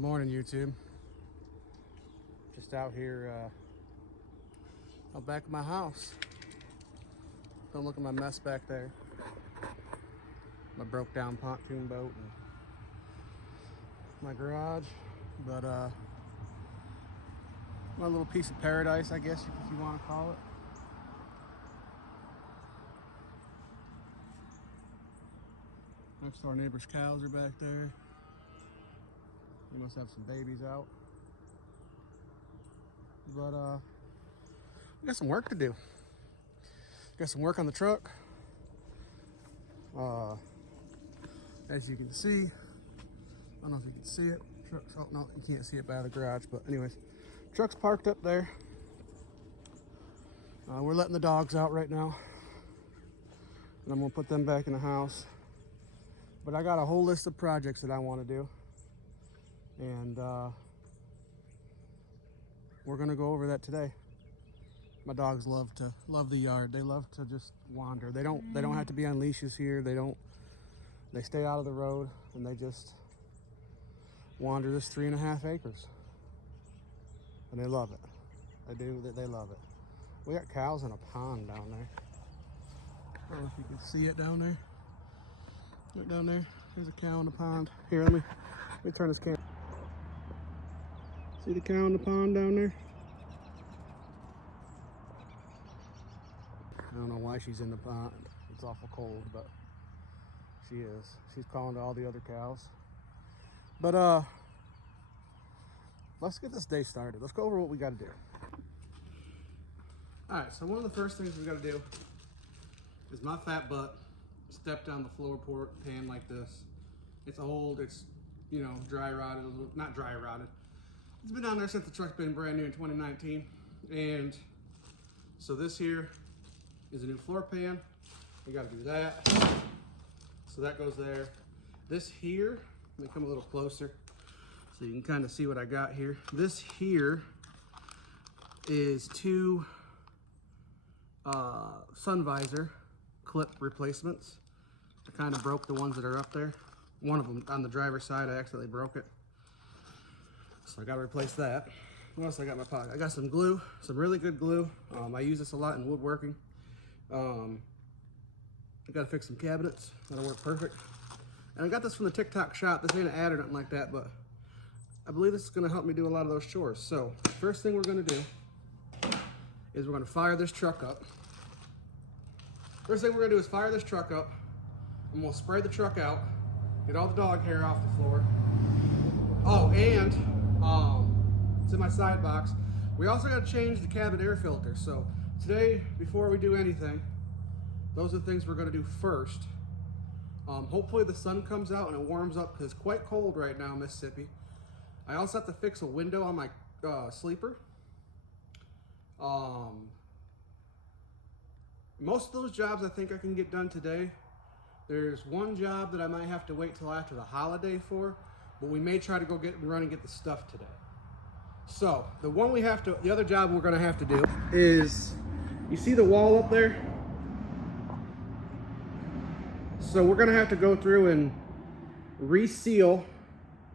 Good morning, YouTube. Just out here out back of my house. Don't look at my mess back there. My broke down pontoon boat and my garage. But my little piece of paradise, I guess if you want to call it. Next door neighbor's cows are back there. They must have some babies out. But we got some work to do. Got some work on the truck. As you can see, I don't know if you can see it. Truck's, oh no, you can't see it by the garage. But anyways, truck's parked up there. We're letting the dogs out right now, and I'm gonna put them back in the house. But I got a whole list of projects that I want to do, and we're gonna go over that today. My dogs love the yard. They love to just wander. They don't have to be on leashes here. They stay out of the road and they just wander this 3.5 acres. And they love it. They love it. We got cows in a pond down there. I don't know if you can see it down there. Right down there. There's a cow in the pond. Here, let me turn this camera. See the cow in the pond down there? I don't know why she's in the pond. It's awful cold, but she is. She's calling to all the other cows. But let's get this day started. Let's go over what we got to do. All right, so one of the first things we got to do is my fat butt stepped on the floorboard pan like this. It's old. It's, you know, dry rotted. Not dry rotted. It's been down there since the truck's been brand new in 2019. And so this here is a new floor pan. We got to do that. So that goes there. This here, let me come a little closer so you can kind of see what I got here. This here is two sun visor clip replacements. I kind of broke the ones that are up there. One of them on the driver's side, I accidentally broke it. So I got to replace that. What else I got in my pocket? I got some glue, some really good glue. I use this a lot in woodworking. I got to fix some cabinets. That'll work perfect. And I got this from the TikTok shop. This ain't an ad or nothing like that, but I believe this is going to help me do a lot of those chores. So first thing we're going to do is we're going to fire this truck up. First thing we're going to do is fire this truck up. And we'll spray the truck out. Get all the dog hair off the floor. Oh, and it's in my side box. We also got to change the cabin air filter. So today, before we do anything, those are the things we're going to do first. Hopefully the sun comes out and it warms up because it's quite cold right now in Mississippi. I also have to fix a window on my sleeper. Most of those jobs I think I can get done today. There's one job that I might have to wait till after the holiday for, but we may try to go get and run and get the stuff today. So the other job we're going to have to do is, you see the wall up there? So we're going to have to go through and reseal.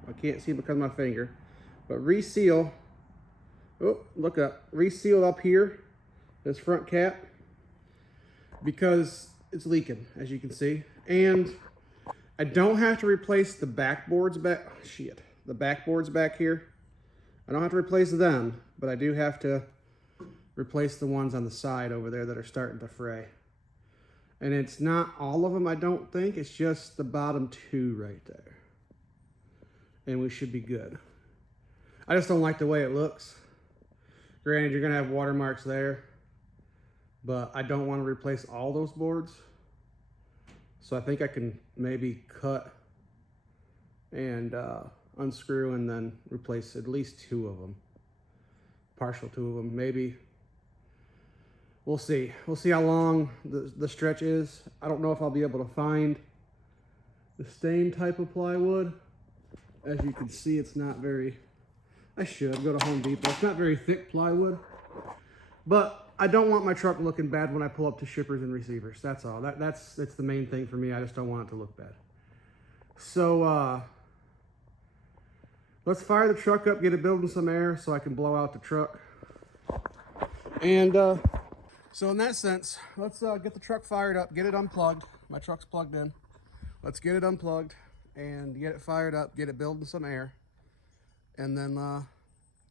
I can't see because of my finger, but reseal. Oh, look up. Reseal up here, this front cap, because it's leaking, as you can see. And I don't have to replace the backboards back. Shit, the backboards back here. I don't have to replace them, but I do have to replace the ones on the side over there that are starting to fray. And it's not all of them, I don't think. It's just the bottom two right there. And we should be good. I just don't like the way it looks. Granted, you're gonna have watermarks there, but I don't want to replace all those boards. So I think I can maybe cut and unscrew and then replace at least two of them. Partial two of them, maybe. We'll see. We'll see how long the stretch is. I don't know if I'll be able to find the stain type of plywood. As you can see, it's not very, I should go to Home Depot. It's not very thick plywood, but I don't want my truck looking bad when I pull up to shippers and receivers. That's all. That's the main thing for me. I just don't want it to look bad. So let's fire the truck up, get it building some air so I can blow out the truck. And so in that sense, let's get the truck fired up, get it unplugged. My truck's plugged in. Let's get it unplugged and get it fired up, get it building some air. And then I'm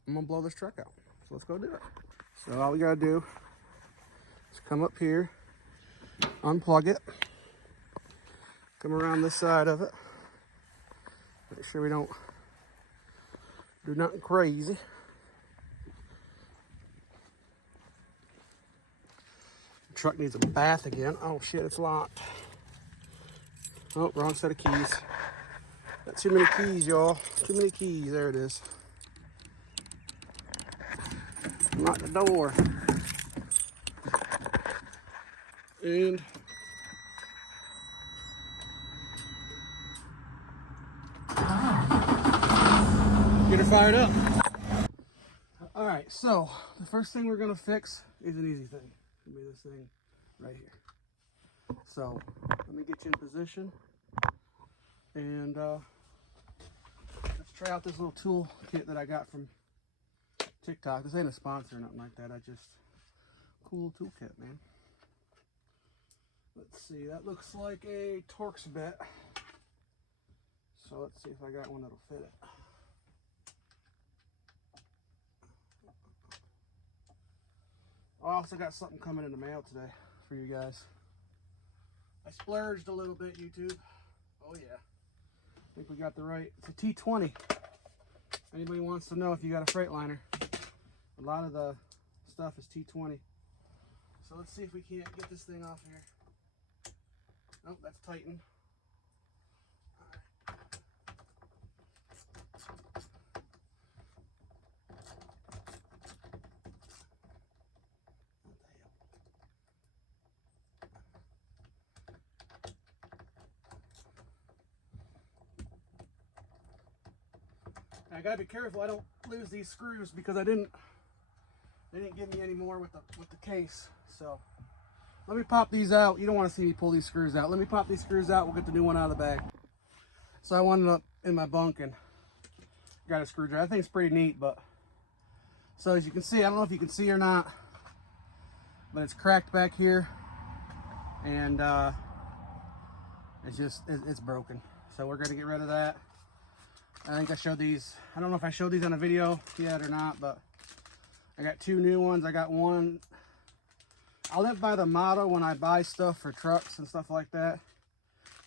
gonna blow this truck out. So let's go do it. So all we gotta do is come up here, unplug it, come around this side of it, make sure we don't do nothing crazy. The truck needs a bath again. Oh shit, it's locked. Oh, wrong set of keys. Got too many keys, y'all. Too many keys. There it is. Lock the door. And get her fired up. All right, so the first thing we're gonna fix is an easy thing. Give me this thing right here. So let me get you in position, and let's try out this little tool kit that I got from TikTok. This ain't a sponsor or nothing like that. Cool toolkit, man. Let's see, that looks like a Torx bit. So let's see if I got one that'll fit it. I also got something coming in the mail today for you guys. I splurged a little bit, YouTube. Oh yeah. I think we got the right, it's a T20. Anybody wants to know if you got a Freightliner. A lot of the stuff is T20. So let's see if we can't get this thing off here. Nope, that's tightened. I gotta be careful I don't lose these screws because they didn't give me any more with the case. So let me pop these out. You don't want to see me pull these screws out. Let me pop these screws out. We'll get the new one out of the bag. So I wound up in my bunk and got a screwdriver. I think it's pretty neat, but so as you can see, I don't know if you can see or not, but it's cracked back here, and it's broken. So we're gonna get rid of that. I think I showed these. I don't know if I showed these on a video yet or not, but I got two new ones. I got one. I live by the motto when I buy stuff for trucks and stuff like that.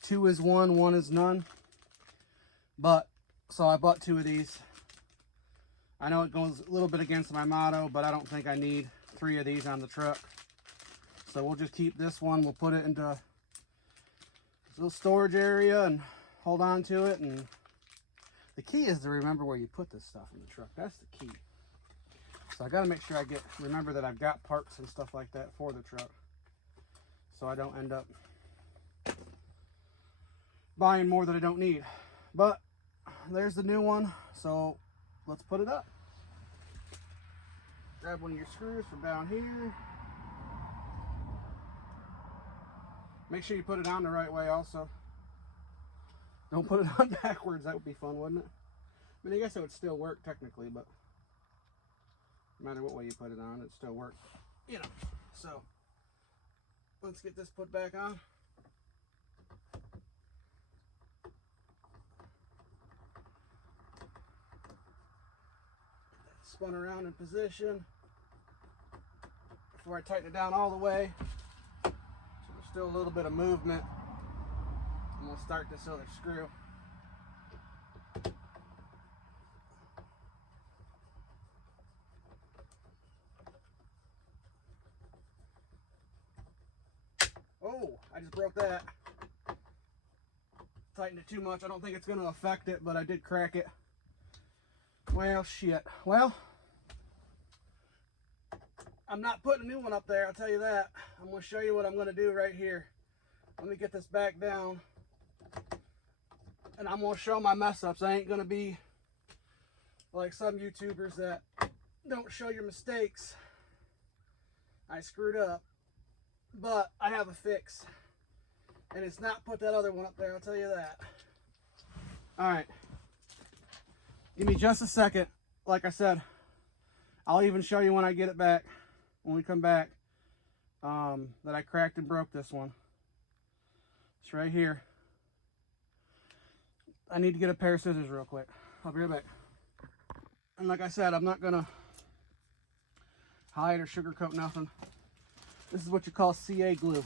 2 is 1, 1 is none. But, so I bought 2 of these. I know it goes a little bit against my motto, but I don't think I need 3 of these on the truck. So we'll just keep this one. We'll put it into a little storage area and hold on to it. And the key is to remember where you put this stuff in the truck. That's the key. So I got to make sure remember that I've got parts and stuff like that for the truck, so I don't end up buying more that I don't need. But there's the new one, so let's put it up. Grab one of your screws from down here. Make sure you put it on the right way also. Don't put it on backwards. That would be fun, wouldn't it? I mean, I guess it would still work technically, but no matter what way you put it on, it still works, you know. So let's get this put back on. Spun around in position before I tighten it down all the way. So there's still a little bit of movement. And we'll start this other screw. Oh, I just broke that. Tightened it too much. I don't think it's going to affect it, but I did crack it. Well, shit. Well, I'm not putting a new one up there, I'll tell you that. I'm going to show you what I'm going to do right here. Let me get this back down. And I'm going to show my mess ups. I ain't going to be like some YouTubers that don't show your mistakes. I screwed up. But I have a fix. And it's not put that other one up there, I'll tell you that. Alright. Give me just a second. Like I said, I'll even show you when I get it back, when we come back, that I cracked and broke this one. It's right here. I need to get a pair of scissors real quick. I'll be right back. And like I said, I'm not gonna hide or sugarcoat nothing. This is what you call CA glue.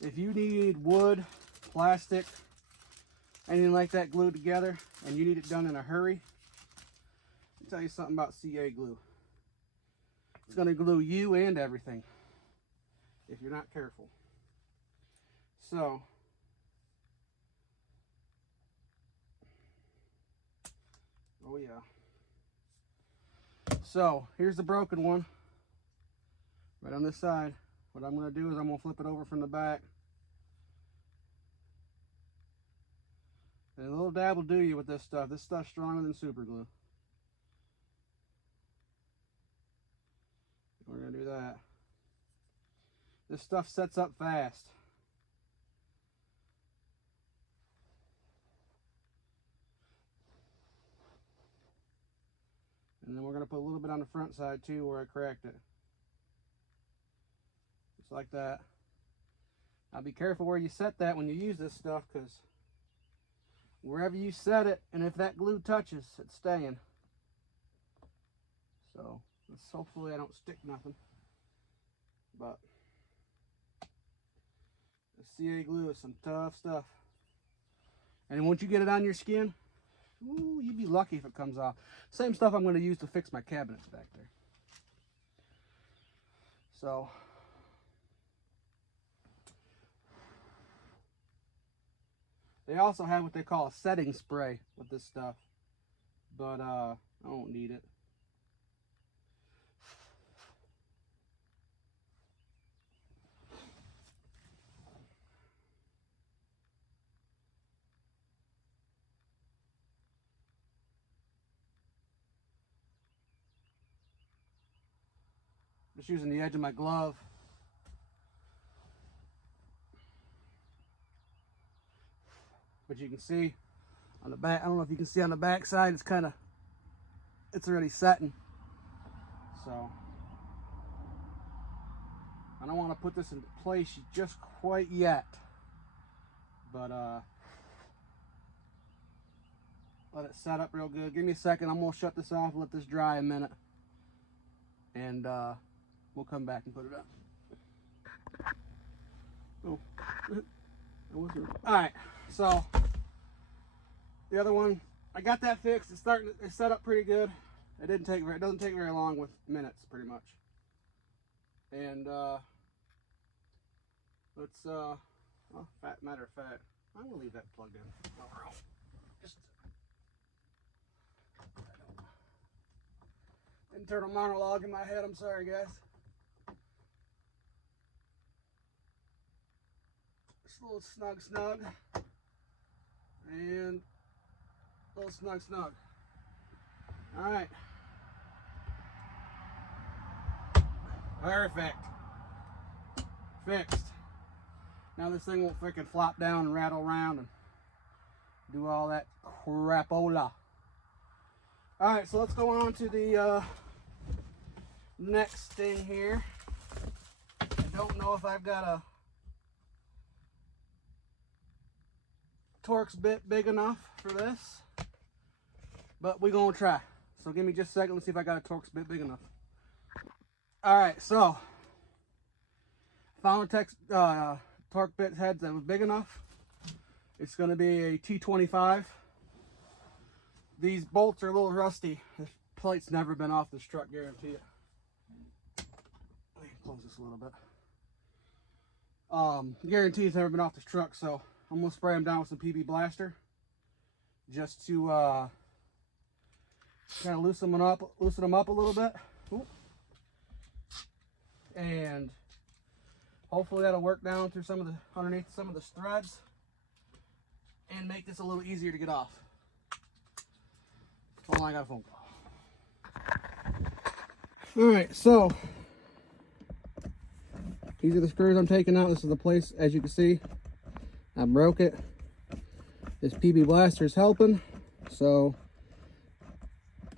If you need wood, plastic, anything like that glued together, and you need it done in a hurry, let me tell you something about CA glue. It's gonna glue you and everything if you're not careful. So, oh yeah. So, here's the broken one. Right on this side. What I'm going to do is I'm going to flip it over from the back. And a little dab will do you with this stuff. This stuff's stronger than super glue. We're going to do that. This stuff sets up fast. And then we're going to put a little bit on the front side too where I cracked it. Just like that. Now be careful where you set that when you use this stuff, because wherever you set it, and if that glue touches, it's staying. So hopefully I don't stick nothing. But the CA glue is some tough stuff. And once you get it on your skin, ooh, you'd be lucky if it comes off. Same stuff I'm going to use to fix my cabinets back there. So, they also have what they call a setting spray with this stuff, but I don't need it. Just using the edge of my glove. But you can see on the back, I don't know if you can see on the back side, it's already setting. So I don't want to put this into place just quite yet, but let it set up real good. Give me a second. I'm gonna shut this off, let this dry a minute, and we'll come back and put it up. Oh, all right. So the other one, I got that fixed. It's set up pretty good. It doesn't take very long, with minutes pretty much. And let's well, matter of fact, I'm gonna leave that plugged in. Just internal monologue in my head. I'm sorry, guys. Just a little snug, and a little snug. All right. Perfect. Fixed. Now this thing won't freaking flop down and rattle around and do all that crapola. All right, so let's go on to the next thing here. I don't know if I've got a Torx bit big enough for this, but we're gonna try. So give me just a second. Let's see if I got a Torx bit big enough. All right, so found a Torx bit head that was big enough. It's going to be a T25. These bolts are a little rusty. This plate's never been off this truck, guarantee it. Let me close this a little bit. Guarantee it's never been off this truck, so I'm going to spray them down with some PB Blaster just to kind of loosen them up a little bit. Ooh. And hopefully that'll work down through underneath some of the threads and make this a little easier to get off. Hold on, I got a phone call. All right, so these are the screws I'm taking out. This is the place, as you can see, I broke it. This PB Blaster is helping, so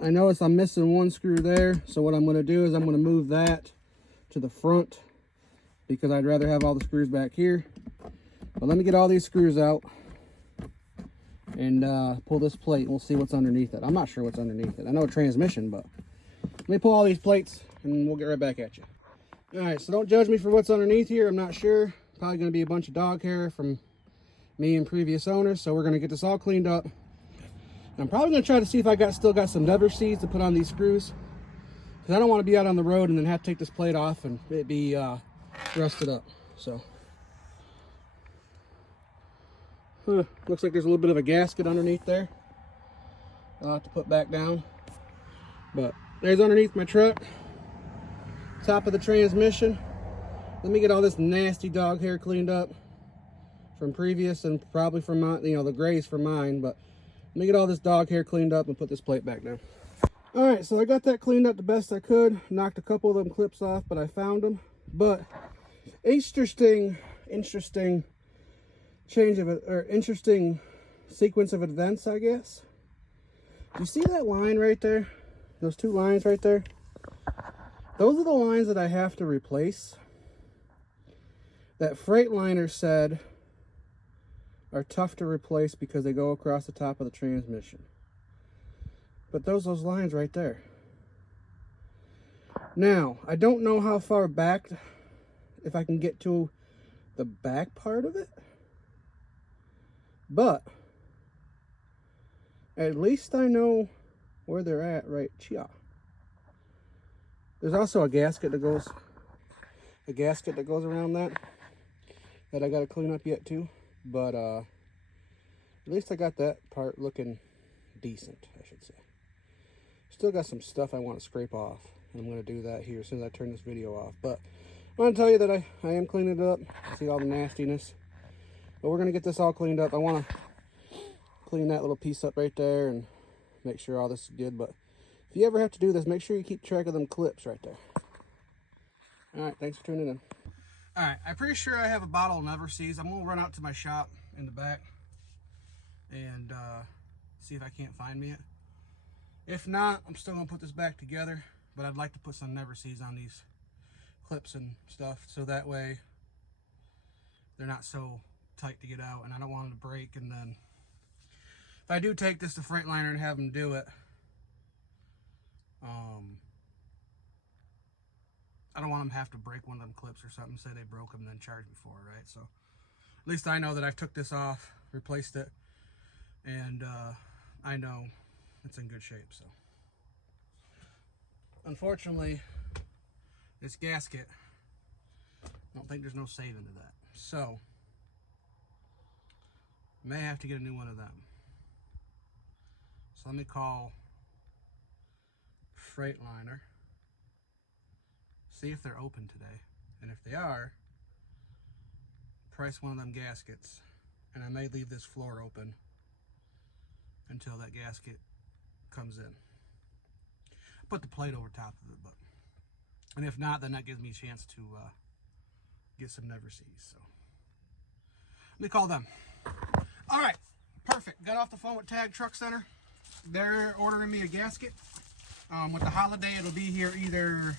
I notice I'm missing one screw there, so what I'm going to do is I'm going to move that to the front because I'd rather have all the screws back here. But let me get all these screws out and pull this plate and we'll see what's underneath it. I'm not sure what's underneath it. I know a transmission, but let me pull all these plates and we'll get right back at you. Alright, so don't judge me for what's underneath here. I'm not sure. Probably going to be a bunch of dog hair from me and previous owners. So we're going to get this all cleaned up. And I'm probably going to try to see if I still got some never seeds to put on these screws. Because I don't want to be out on the road and then have to take this plate off and it be rusted up. So, looks like there's a little bit of a gasket underneath there. I'll have to put back down. But there's underneath my truck. Top of the transmission. Let me get all this nasty dog hair cleaned up from previous and probably from my, the grays from mine. But let me get all this dog hair cleaned up and put this plate back down. All right, so I got that cleaned up the best I could. Knocked a couple of them clips off, but I found them. But interesting change of it, or interesting sequence of events, I guess. Do you see that line right there? Those two lines right there? Those are the lines that I have to replace. That Freightliner said are tough to replace because they go across the top of the transmission. But those lines right there. Now, I don't know how far back, if I can get to the back part of it. But at least I know where they're at right here. There's also a gasket that goes around that I got to clean up yet too. But at least I got that part looking decent, I should say. Still got some stuff I want to scrape off, and I'm going to do that here as soon as I turn this video off. But I want to tell you that I am cleaning it up. See all the nastiness. But we're going to get this all cleaned up. I want to clean that little piece up right there and make sure all this is good. But if you ever have to do this, make sure you keep track of them clips right there. All right, thanks for tuning in. All right, I'm pretty sure I have a bottle of Never Seas. I'm going to run out to my shop in the back and see if I can't find me it. If not, I'm still going to put this back together, but I'd like to put some Never Seas on these clips and stuff so that way they're not so tight to get out, and I don't want them to break. And then if I do take this to Freightliner and have them do it, I don't want them to have to break one of them clips or something, say they broke them and then charge me for it, right? So at least I know that I've took this off, replaced it, and I know it's in good shape. So unfortunately, this gasket, I don't think there's no saving to that. So may have to get a new one of them. So let me call Freightliner, see if they're open today, and if they are, price one of them gaskets, and I may leave this floor open until that gasket comes in. Put the plate over top of it, but and if not, then that gives me a chance to get some Never Seas. So let me call them. All right, perfect. Got off the phone with Tag Truck Center. They're ordering me a gasket. With the holiday, it'll be here either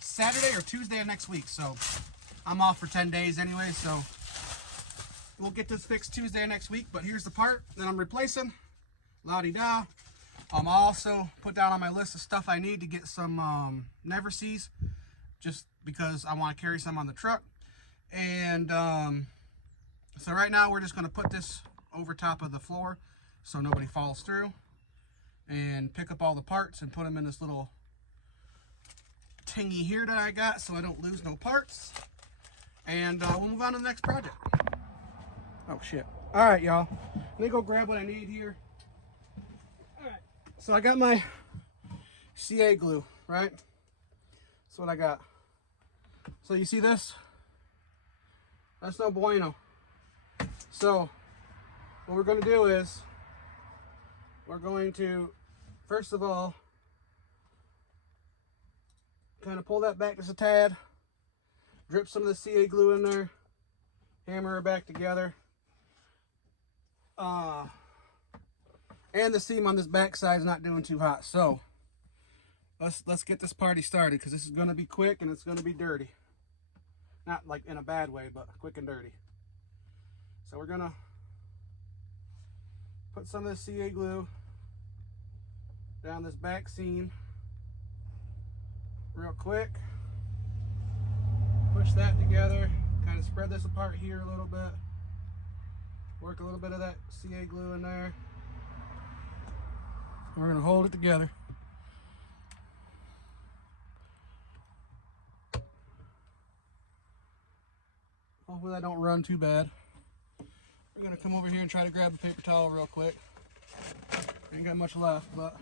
Saturday or Tuesday of next week. So I'm off for 10 days anyway, so we'll get this fixed Tuesday of next week. But here's the part that I'm replacing. La-di-da. I'll also put down on my list of stuff I need to get some Never Seas, just because I want to carry some on the truck. And so right now we're just going to put this over top of the floor so nobody falls through, and pick up all the parts and put them in this little tingy here that I got so I don't lose no parts. And we'll move on to the next project. Oh shit. All right, y'all, let me go grab what I need here. All right, so I got my CA glue, right? That's what I got. So you see this? That's no bueno. So what we're going to do is we're going to, first of all, kind of pull that back just a tad, drip some of the CA glue in there, hammer her back together. And the seam on this back side is not doing too hot. So let's get this party started, because this is going to be quick and it's going to be dirty. Not like in a bad way, but quick and dirty. So we're going to put some of this CA glue down this back seam real quick. Push that together. Kind of spread this apart here a little bit. Work a little bit of that CA glue in there. We're going to hold it together. Hopefully that don't run too bad. We're going to come over here and try to grab a paper towel real quick. Ain't got much left, but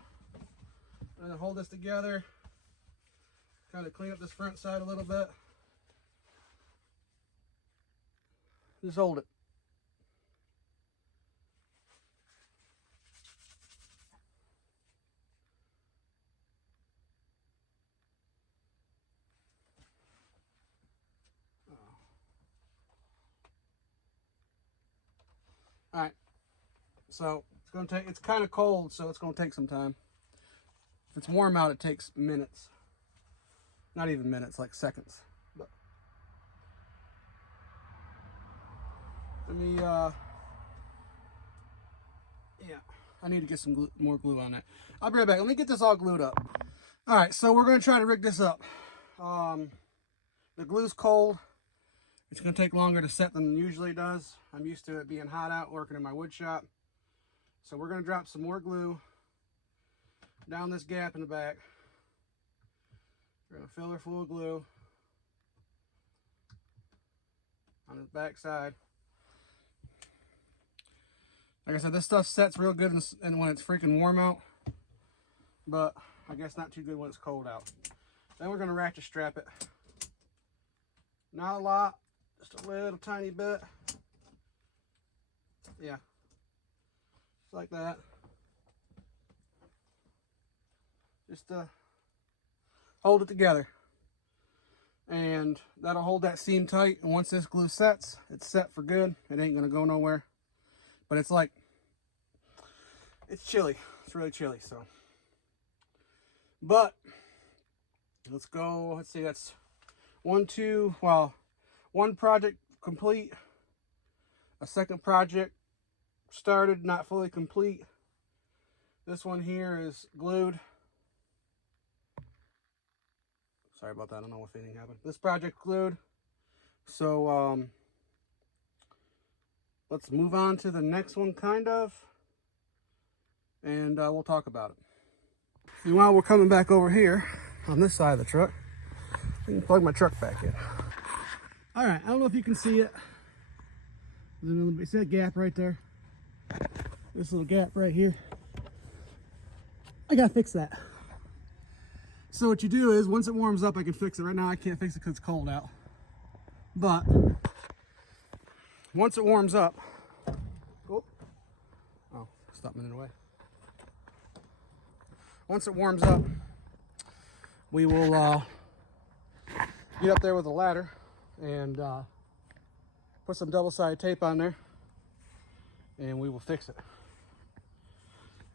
I'm going to hold this together. Kind of clean up this front side a little bit. Just hold it. All right, so it's going to take, it's kind of cold, so it's going to take some time. If it's warm out, it takes minutes. Not even minutes, like seconds. But let me, yeah, I need to get some more glue on that. I'll be right back. Let me get this all glued up. All right, so we're going to try to rig this up. The glue's cold. It's going to take longer to set than it usually does. I'm used to it being hot out working in my wood shop. So we're going to drop some more glue down this gap in the back. We're going to fill her full of glue on the back side. Like I said, this stuff sets real good and when it's freaking warm out, but I guess not too good when it's cold out. Then we're going to ratchet strap it. Not a lot. Just a little tiny bit. Yeah. Just like that. Just hold it together. And that'll hold that seam tight. And once this glue sets, it's set for good. It ain't gonna go nowhere. But it's like, it's chilly. It's really chilly, so. But, let's go, let's see, that's one project complete, a second project started, not fully complete. This one here is glued. Sorry about that, I don't know if anything happened. This project glued. So let's move on to the next one, kind of, and we'll talk about it. And while we're coming back over here on this side of the truck, I can plug my truck back in. All right, I don't know if you can see it. See that gap right there? This little gap right here. I gotta fix that. So what you do is, once it warms up, I can fix it. Right now I can't fix it because it's cold out. But once it warms up, oh, stop moving away. Once it warms up, we will get up there with a ladder and put some double-sided tape on there, and we will fix it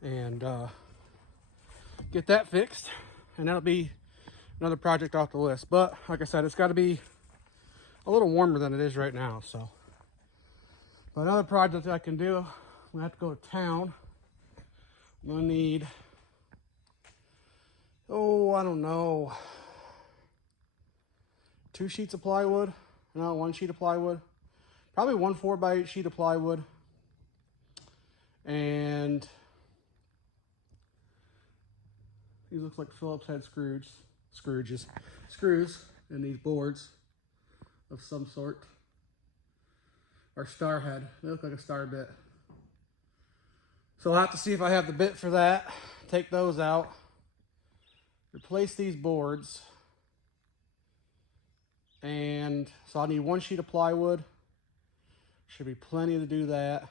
and get that fixed, and that'll be another project off the list. But like I said, it's got to be a little warmer than it is right now. So, but another project I can do, I'm gonna have to go to town. I'm gonna need, I don't know, 2 sheets of plywood. No, 1 sheet of plywood. Probably 1 4x8 sheet of plywood. And these looks like Phillips head screws in these boards of some sort. Or star head. They look like a star bit. So I'll have to see if I have the bit for that. Take those out. Replace these boards. And so I'll need 1 sheet of plywood. Should be plenty to do that.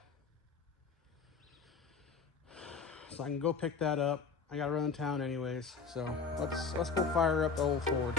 So I can go pick that up. I gotta run in town anyways. So let's go fire up the old Ford.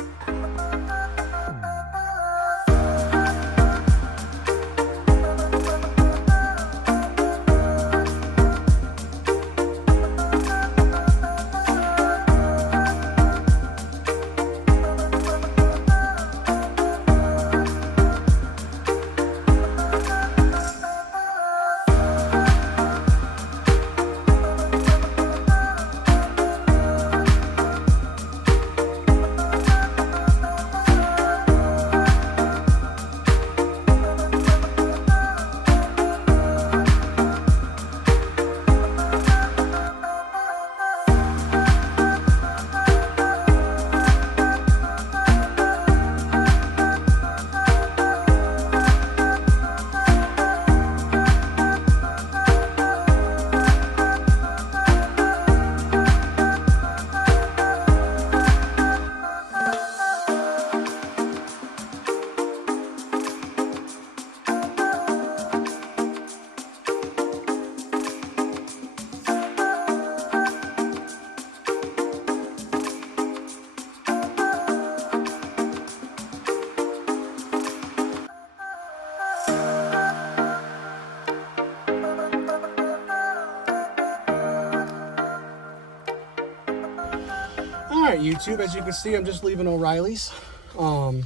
Alright YouTube, as you can see, I'm just leaving O'Reilly's. Got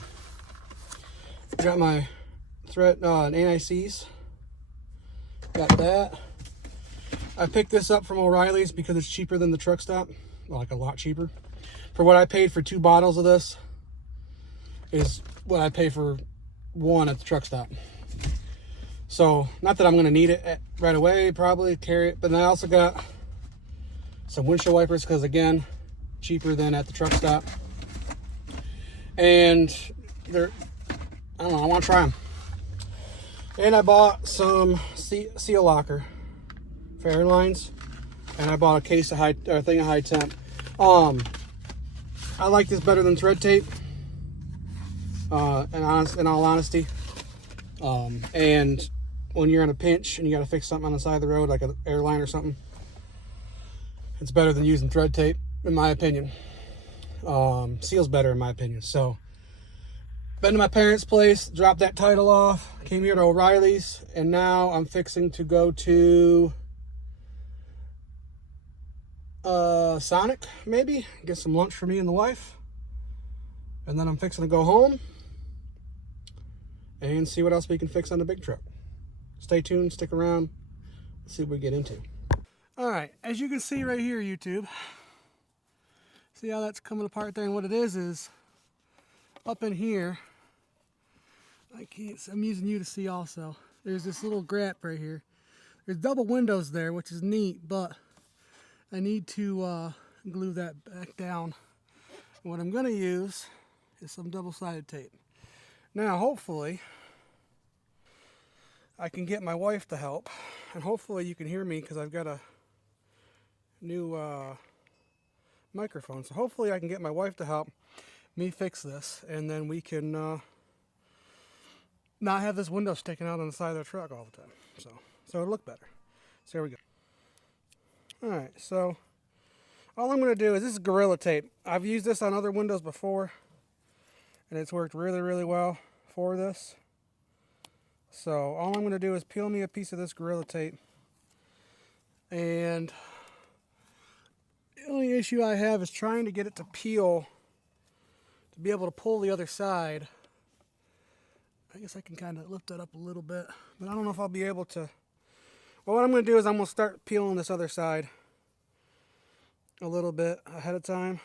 my thread anti-seize. Got that. I picked this up from O'Reilly's because it's cheaper than the truck stop. Well, like a lot cheaper. For what I paid for 2 bottles of this is what I pay for 1 at the truck stop. So, not that I'm going to need it right away, probably carry it. But then I also got some windshield wipers because, again, cheaper than at the truck stop. And they're, I don't know, I want to try them. And I bought some seal locker for airlines. And I bought a case of thing of high temp. I like this better than thread tape. In all honesty. And when you're in a pinch and you got to fix something on the side of the road, like an airline or something, it's better than using thread tape, in my opinion. Seal's better, in my opinion. So, been to my parents' place, dropped that title off, came here to O'Reilly's, and now I'm fixing to go to Sonic, maybe, get some lunch for me and the wife. And then I'm fixing to go home and see what else we can fix on the big truck. Stay tuned, stick around, let's see what we get into. All right, as you can see right here, YouTube, see how that's coming apart there? And what it is up in here, I'm using you to see also. There's this little gap right here. There's double windows there, which is neat, but I need to glue that back down. And what I'm gonna use is some double-sided tape. Now, hopefully, I can get my wife to help, and hopefully you can hear me because I've got a new microphone. So hopefully I can get my wife to help me fix this, and then we can not have this window sticking out on the side of the truck all the time. So it'll look better. So here we go. All right, so all I'm going to do is, this is Gorilla Tape. I've used this on other windows before, and it's worked really, really well for this. So all I'm going to do is peel me a piece of this Gorilla Tape. And the only issue I have is trying to get it to peel to be able to pull the other side. I guess I can kind of lift that up a little bit, but I don't know if I'll be able to. Well, what I'm going to do is I'm going to start peeling this other side a little bit ahead of time.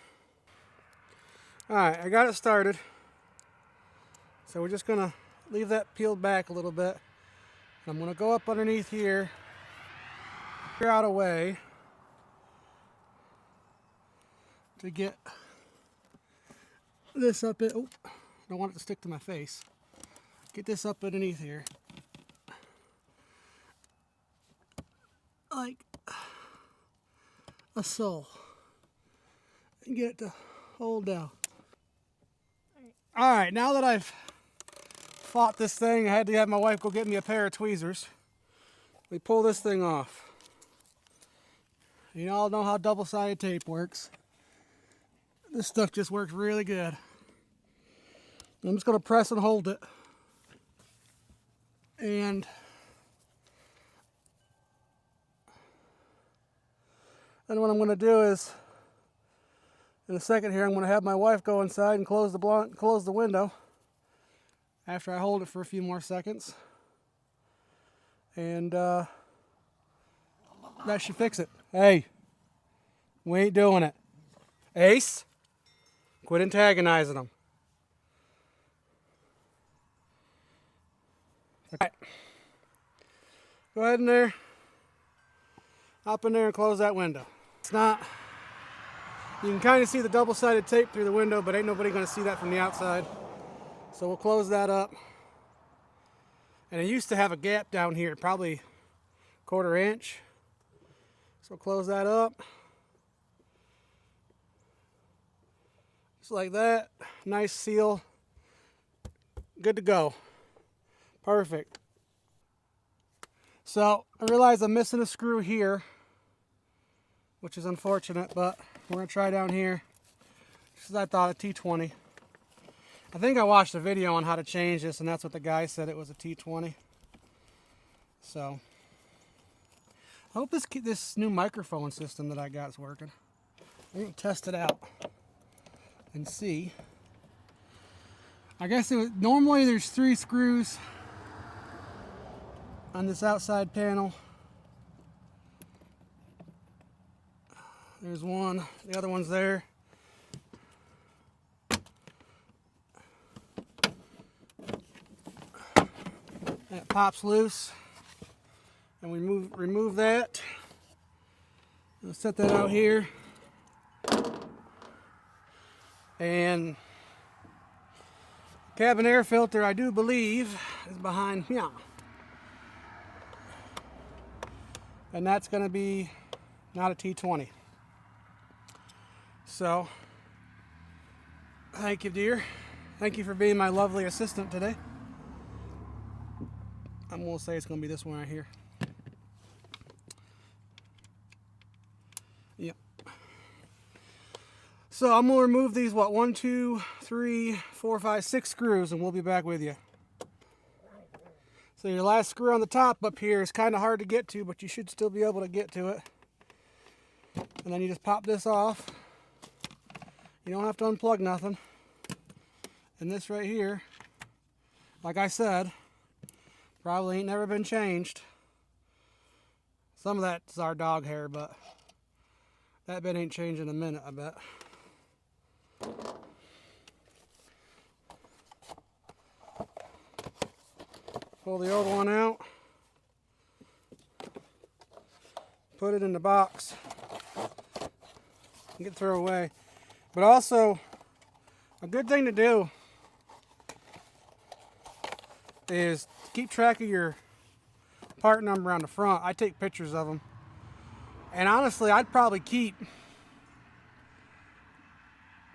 Alright, I got it started. So we're just going to leave that peeled back a little bit. I'm going to go up underneath here, figure out a way to get this up it. Oh, don't want it to stick to my face. Get this up underneath here, like a so, and get it to hold down. All right, now that I've fought this thing, I had to have my wife go get me a pair of tweezers. We pull this thing off. You all know how double-sided tape works. This stuff just works really good. I'm just going to press and hold it. And then what I'm going to do is, in a second here, I'm going to have my wife go inside and close the window after I hold it for a few more seconds. And that should fix it. Hey, we ain't doing it. Ace, quit antagonizing them. All right. Go ahead in there, hop in there and close that window. It's not, you can kind of see the double-sided tape through the window, but ain't nobody going to see that from the outside. So we'll close that up. And it used to have a gap down here, probably 1/4 inch. So close that up. Just like that. Nice seal. Good to go. Perfect. So I realize I'm missing a screw here, which is unfortunate, but we're going to try down here. Just as I thought, a T20. I think I watched a video on how to change this, and that's what the guy said, it was a T20. So I hope this new microphone system that I got is working. I'm going to test it out. and see. I guess normally there's 3 screws on this outside panel. There's one, the other one's there. That pops loose, and we remove that. I'll set that out here. And cabin air filter, I do believe, is behind here. And that's going to be not a T20. So, thank you, dear. Thank you for being my lovely assistant today. I'm going to say it's going to be this one right here. Yep. So I'm going to remove these, 1, 2, 3, 4, 5, 6 screws, and we'll be back with you. So your last screw on the top up here is kind of hard to get to, but you should still be able to get to it. And then you just pop this off. You don't have to unplug nothing. And this right here, like I said, probably ain't never been changed. Some of that's our dog hair, but that bit ain't changing in a minute, I bet. Pull the old one out. Put it in the box. Get thrown away. But also, a good thing to do is keep track of your part number on the front. I take pictures of them. And honestly, I'd probably keep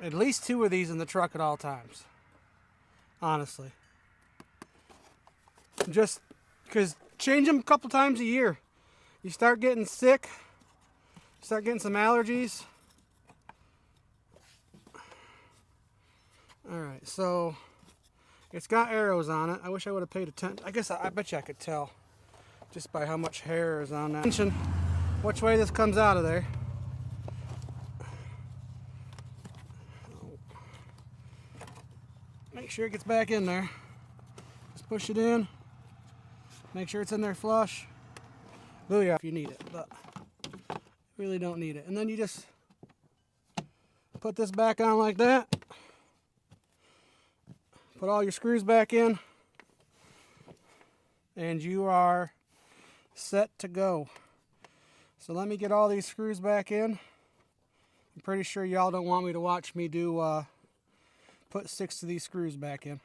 at least 2 of these in the truck at all times. Honestly. Just because change them a couple times a year. You start getting sick, you start getting some allergies. Alright, so it's got arrows on it. I wish I would have paid attention. I guess I bet you I could tell just by how much hair is on that. Attention which way this comes out of there. Make sure it gets back in there. Just push it in. Make sure it's in there flush. Booyah if you need it, but really don't need it. And then you just put this back on like that. Put all your screws back in. And you are set to go. So let me get all these screws back in. I'm pretty sure y'all don't want me to watch me do put 6 of these screws back in.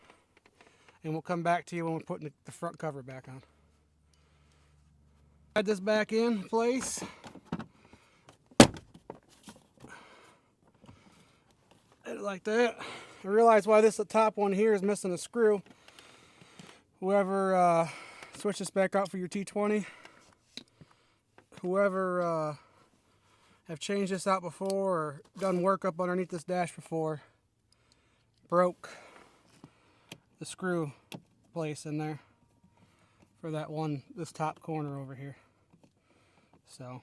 And we'll come back to you when we're putting the front cover back on. Add this back in place. Like that. I realize why this top one here is missing a screw. Whoever switch this back out for your T20, whoever have changed this out before or done work up underneath this dash before, broke the screw place in there for that one, this top corner over here. So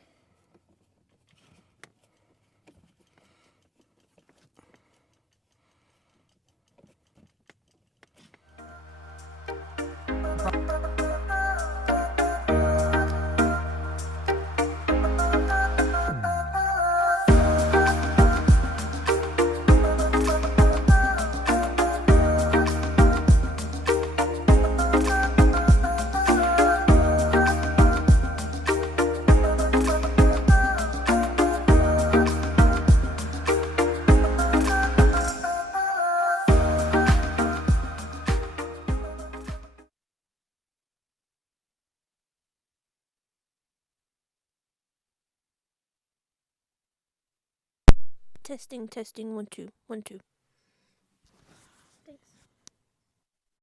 Testing, 1, 2, 1, 2.